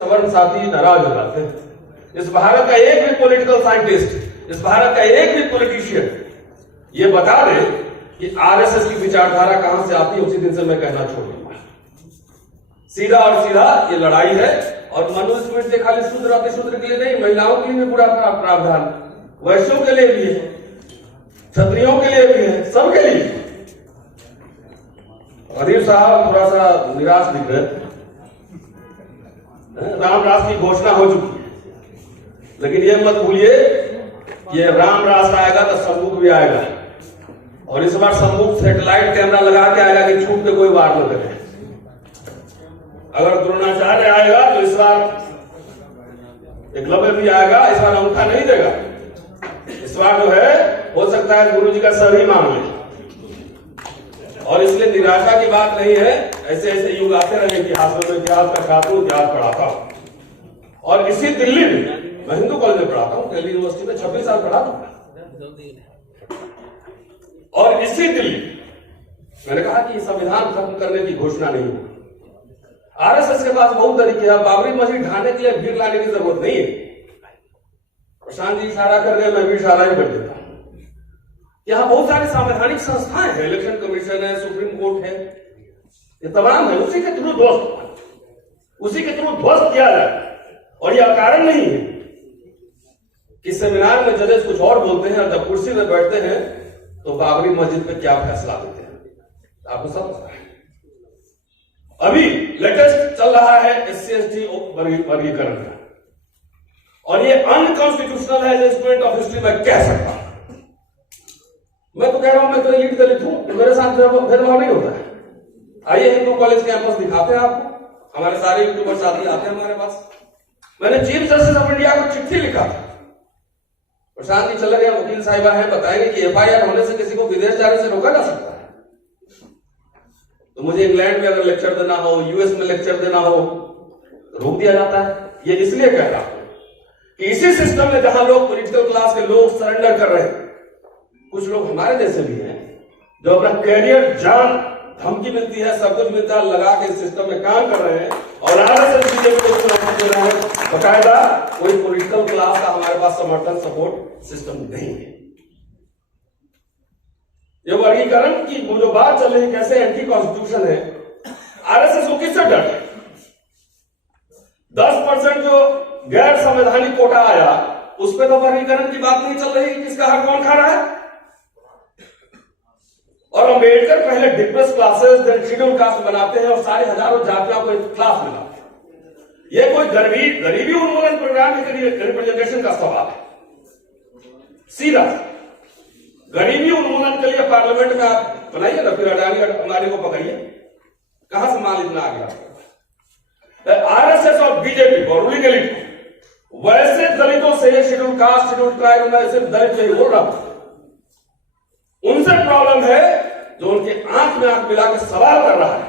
सवर्ण साथी नाराज हो जाते हैं। इस भारत का एक भी पॉलिटिकल साइंटिस्ट, इस भारत का एक भी पॉलिटिशियन ये बता दे कि आरएसएस की विचारधारा कहां से आती है, उसी दिन से मैं कहना छोड़ दूंगा। सीधा और सीधा ये लड़ाई है। और मनुस्मृति से खाली शूद्र अतिशूद्र के लिए नहीं, महिलाओं के लिए भी पूरा प्रावधान, वैश्यों के लिए भी है, क्षत्रियों के लिए भी है, सबके लिए। अधीर साहब थोड़ा सा निराश दिख रहे, राम राष्ट्र की घोषणा हो चुकी है, लेकिन ये मत भूलिए ये राम राष्ट्र आएगा तो सम्मुख भी आएगा, और इस बार सम्मुख सैटेलाइट कैमरा लगा के आएगा कि छूट के कोई वार न करे। अगर द्रोणाचार्य आएगा तो इस बार एकलव्य भी आएगा, इस बार अंगूठा नहीं देगा। इस बार जो है हो सकता है गुरु जी का सर ही मांग ले। और इसलिए निराशा की बात नहीं है, ऐसे ऐसे युग आते रहे इतिहास में। इतिहास का छात्र हूं, इतिहास पढ़ाता हूं, और इसी दिल्ली में मैं हिंदू कॉलेज में पढ़ाता हूं, दिल्ली यूनिवर्सिटी में 26 साल पढ़ा हूं। और इसी दिल्ली मैंने कहा कि संविधान खत्म करने की घोषणा नहीं हुई। आरएसएस के पास बहुत तरीके हैं। बाबरी मस्जिद ढाने के लिए भीड़ लाने की जरूरत नहीं है। प्रशांत जी इशारा कर रहे हैं, मैं भी इशारा ही कर देता हूं। यहां बहुत सारी संवैधानिक संस्थाएं हैं, इलेक्शन कमीशन है, सुप्रीम कोर्ट है, ये तमाम है। उसी के थ्रू ध्वस्त किया जाए। और यह कारण नहीं है कि सेमिनार में जजेस कुछ और बोलते हैं और जब कुर्सी में बैठते हैं तो बाबरी मस्जिद पे क्या फैसला देते हैं, आपको सब पता है। अभी लेटेस्ट चल रहा है SC/ST वर्गीकरण का, और ये अनकॉन्स्टिट्यूशनल है, स्टूडेंट ऑफ हिस्ट्री में कह सकता हूं। मैं तो कह रहा हूं, मैं तो एलिट दलित हूं, तो मेरे साथ भेदभाव नहीं होता है। आइए हिंदू कॉलेज कैंपस दिखाते हैं आपको, हमारे सारे यूट्यूबर साथी आते हैं हमारे पास। मैंने चीफ जस्टिस ऑफ इंडिया को चिट्ठी लिखा था। प्रशांत जी चले गए, वकील साहिबा है, बताएंगे कि FIR होने से किसी को विदेश जाने से रोका जा सकता है। तो मुझे इंग्लैंड में अगर लेक्चर देना हो, US में लेक्चर देना हो, रोक दिया जाता है। ये इसलिए कह रहा हूं कि इसी सिस्टम में जहां लोग पॉलिटिकल क्लास के लोग सरेंडर कर रहे हैं, कुछ लोग हमारे जैसे भी हैं जो अपना कैरियर, जान, धमकी मिलती है, सब कुछ मिलता है, लगा के इस सिस्टम में काम कर रहे हैं। और आरएसएस बीजेपी को समर्थन दे रहे हैं। बकायदा कोई पॉलिटिकल क्लास का हमारे पास समर्थन सपोर्ट सिस्टम नहीं है। ये वर्गीकरण की जो बात चल रही, कैसे एंटी कॉन्स्टिट्यूशन है, आरएसएस को किससे डर है? 10% जो गैर संवैधानिक कोटा आया, उस पर तो वर्गीकरण की बात नहीं चल रही, किसका हक कौन खा रहा है। और अंबेडकर पहले depress classes, then schedule caste बनाते हैं और सारे हजारों जातियों को एक क्लास में लाते हैं। यह कोई गरीबी उन्मूलन प्रोग्राम के रिप्रेजेंटेशन का सवाल है। सीधा गरीबी उन्मूलन के लिए पार्लियामेंट में आप बनाइए ना, फिर अडानी को पकड़िए। कहां से माल इतना आ गया? आरएसएस और बीजेपी को, रूलिंग एलिट को, वैसे दलितों से, शेड्यूल कास्ट, शेड्यूल ट्राइब, मैं सिर्फ दलित नहीं बोल रहा हूं, उनसे प्रॉब्लम है जो उनके आंख में आंख मिला के सवाल कर रहा है,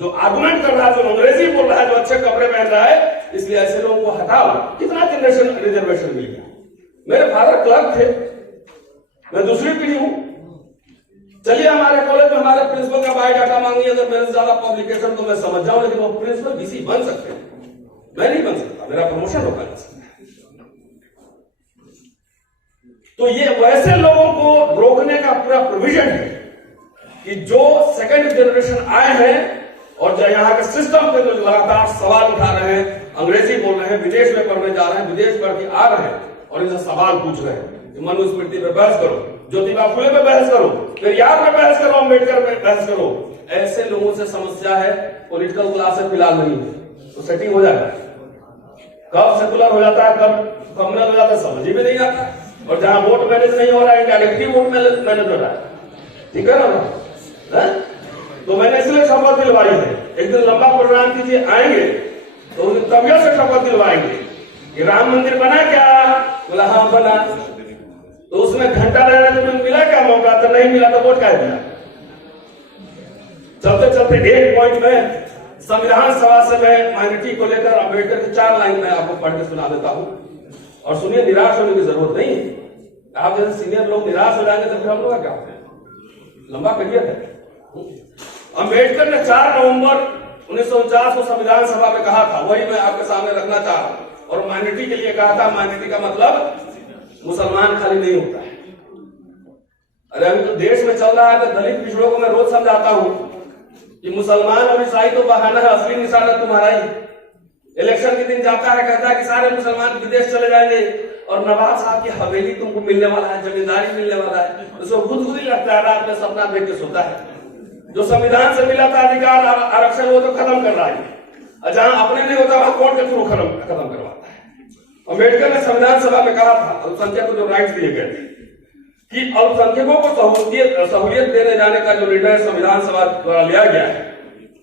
जो आर्गुमेंट कर रहा है, जो अंग्रेजी बोल रहा है, जो अच्छे कपड़े पहन रहा है। इसलिए ऐसे लोगों को हटाओ। कितना जनरेशन रिजर्वेशन मिल गया? मेरे फादर क्लर्क थे, मैं दूसरी पीढ़ी हूं। चलिए हमारे कॉलेज में हमारे प्रिंसिपल का बायोडाटा मांगिए, अगर मेरे से ज्यादा पब्लिकेशन तो मैं समझ जाऊं, लेकिन वो प्रिंसिपल VC बन सकते हैं, मैं नहीं बन सकता, मेरा प्रमोशन रोका जा सकता है। तो ये वैसे लोगों को रोकने का पूरा प्रोविजन है कि जो सेकंड जनरेशन आए हैं और जो यहाँ के सिस्टम पे जो लगातार सवाल उठा रहे हैं, अंग्रेजी बोल रहे हैं, विदेश में पढ़ने जा रहे हैं, विदेश पढ़ के आ रहे हैं और इनसे सवाल पूछ रहे हैं। मनुस्मृति पे बहस करो, ज्योतिबा फुले पे बहस करो, पेरियार पे बहस करो, अम्बेडकर पे बहस करो। ऐसे लोगों से समस्या है। पॉलिटिकल क्लास से फिलहाल नहीं है, तो सेटिंग हो जाएगा। कब सेकुलर हो जाता है, कब कम्युनल हो जाता है, समझ ही में नहीं आता। और जहां वोट मैनेज नहीं हो रहा है, इनडायरेक्टली वोट मैनेज हो रहा है। ठीक है ना? तो मैंने इसलिए शपथ दिलवाई है। एक दिन लंबा प्रोग्राम कीजिए, आएंगे तो उस दिन तबियत से शपथ दिलवाएंगे कि राम मंदिर बना क्या? बोला हाँ बना। तो उसमें घंटा रहना तुम्हें मिला क्या मौका? तो नहीं मिला तो वोट क्या दिया? चलते चलते एक पॉइंट में संविधान सभा से मैं माइनॉरिटी को लेकर अम्बेडकर की 4 लाइन में आपको पढ़ के सुना देता हूं। और सुनिए, निराश होने की जरूरत नहीं है। आप जैसे सीनियर लोग निराश हो जाएंगे तो फिर हम लोग क्या होते हैं? लंबा करियर है। अम्बेडकर ने 4 नवंबर 1949 को संविधान सभा में कहा था, वही मैं आपके सामने रखना चाह रहा हूं। और माइनॉरिटी के लिए कहा था, माइनॉरिटी का मतलब मुसलमान खाली नहीं होता है। अरे अभी तो देश में चल रहा है, तो दलित पिछड़ों को मैं रोज समझाता हूं कि मुसलमान और ईसाई तो बहाना है, असली निशाना तुम्हारा ही। इलेक्शन के दिन जाता है, कहता है कि सारे मुसलमान विदेश चले जाएंगे और नवाब साहब की हवेली तुमको मिलने वाला है, जमींदारी मिलने वाला है। उसको खुद ही लगता है, रात में सपना देख के सोता है। जो संविधान से मिला था अधिकार आरक्षण, वो तो खत्म कर रहा है, और जहां अपने नहीं होता वहां कोर्ट के थ्रू खत्म करवाता है। अम्बेडकर ने संविधान सभा में कहा था, अल्पसंख्यक को जो राइट्स दिए गए थे, कि अल्पसंख्यकों को सहूलियत देने जाने का जो निर्णय संविधान सभा द्वारा लिया गया है,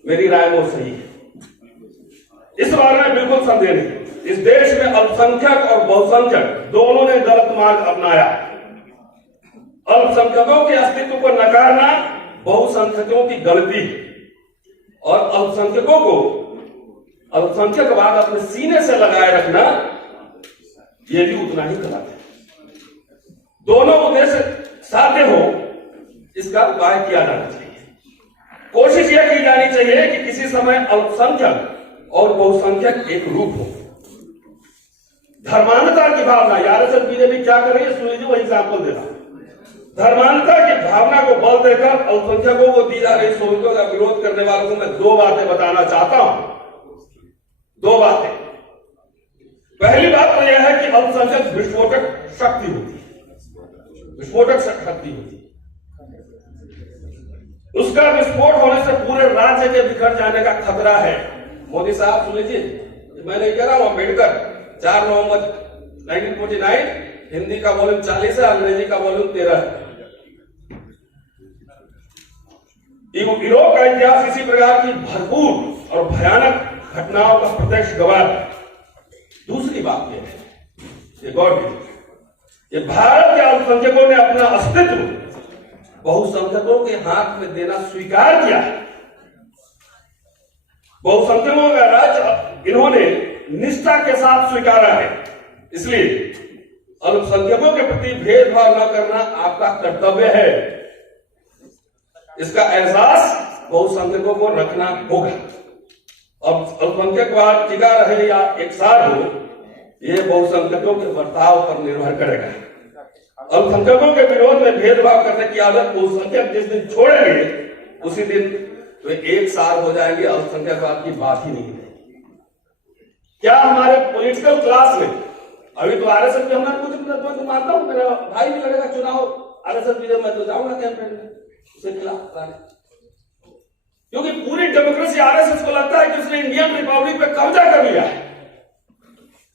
मेरी राय में सही है। इस बारे में बिल्कुल संदेह नहीं। इस देश में अल्पसंख्यक और बहुसंख्यक दोनों ने गलत मार्ग अपनाया। अल्पसंख्यकों के अस्तित्व को नकारना बहुसंख्यकों की गलती है, और अल्पसंख्यकों को अल्पसंख्यकवाद अपने सीने से लगाए रखना यह भी उतना ही गलत है। दोनों उद्देश्य साध्य हो, इसका उपाय किया जाना चाहिए। कोशिश यह की जानी चाहिए कि किसी समय अल्पसंख्यक और बहुसंख्यक एक रूप हो। धर्मांधता की भावना, आरएसएस बीजेपी क्या कर रही है, सुनिए वो एग्जाम्पल दे रहा। धर्मांधता की भावना को बल देकर अल्पसंख्यकों को दी जा रही सहूलियतों का विरोध करने वालों को मैं दो बातें बताना चाहता हूं। दो बातें। पहली बात तो यह है कि अल्पसंख्यक विस्फोटक शक्ति होती है, विस्फोटक शक्ति होती है। उसका विस्फोट होने से पूरे राज्य के बिखर जाने का खतरा है। मोदी साहब सुन लीजिए, मैं नहीं कह रहा हूं, अम्बेडकर 4 नवंबर 1949, हिंदी का वॉल्यूम 40 है, अंग्रेजी का वॉल्यूम 13 है। यूरोप का इतिहास इसी प्रकार की भरपूर और भयानक घटनाओं का प्रत्यक्ष गवाह है। दूसरी बात यह है, एक और भी, ये भारत के अल्पसंख्यकों ने अपना अस्तित्व बहुसंख्यकों के हाथ में देना स्वीकार किया है। बहुसंख्यकों का राज्य इन्होंने निष्ठा के साथ स्वीकारा है। इसलिए अल्पसंख्यकों के प्रति भेदभाव न करना आपका कर्तव्य है। इसका एहसास बहुसंख्यकों को रखना होगा। अब अल्पसंख्यकवाद टिका रहे या एक साथ हो, यह बहुसंख्यकों के बर्ताव पर निर्भर करेगा। अल्पसंख्यकों के विरोध में भेदभाव करने की आदत बहुसंख्यक जिस दिन छोड़ेंगे, उसी दिन वे एक साथ हो जाएंगे। अल्पसंख्यकवाद की बात ही नहीं है। क्या हमारे पॉलिटिकल क्लास में, अभी तो आरएसएस में हमने कुछ तो मानता हूं, मेरा भाई भी लड़ेगा चुनाव आरएसएस भी, मैं तो जाऊंगा कैंपेन में उसके खिलाफ, क्योंकि पूरी डेमोक्रेसी आरएसएस को लगता है कि उसने इंडियन रिपब्लिक पे कब्जा कर लिया है,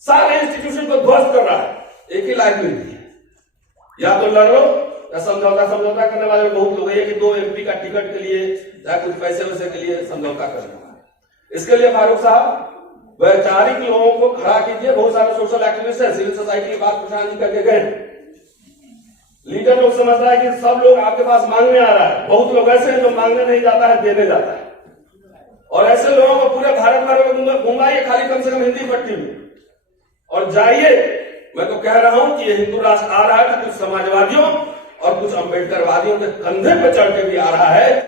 सारे इंस्टीट्यूशन को ध्वस्त कर रहा है। एक ही लाइफ मिलती है, या तो लड़ लो या समझौता करने वाले बहुत लोग हैं कि 2 MP का टिकट के लिए या कुछ पैसे वैसे के लिए समझौता करना। इसके लिए फारूक साहब वैचारिक लोगों को खड़ा कीजिए। बहुत सारे सोशल एक्टिविस्ट है, सिविल सोसाइटी की बात पहचान नहीं करके गए। लीडर लोग समझ रहा है कि सब लोग आपके पास मांगने आ रहा है। बहुत लोग ऐसे हैं जो मांगने नहीं जाता है, देने जाता है। और ऐसे लोगों को पूरे भारत भर में घुमाइए, खाली कम से कम हिंदी पट्टी में, और जाइए। मैं तो कह रहा हूं कि ये हिंदू राष्ट्र आ रहा है, कुछ समाजवादियों और कुछ अम्बेडकरवादियों के कंधे पर चढ़ के भी आ रहा है।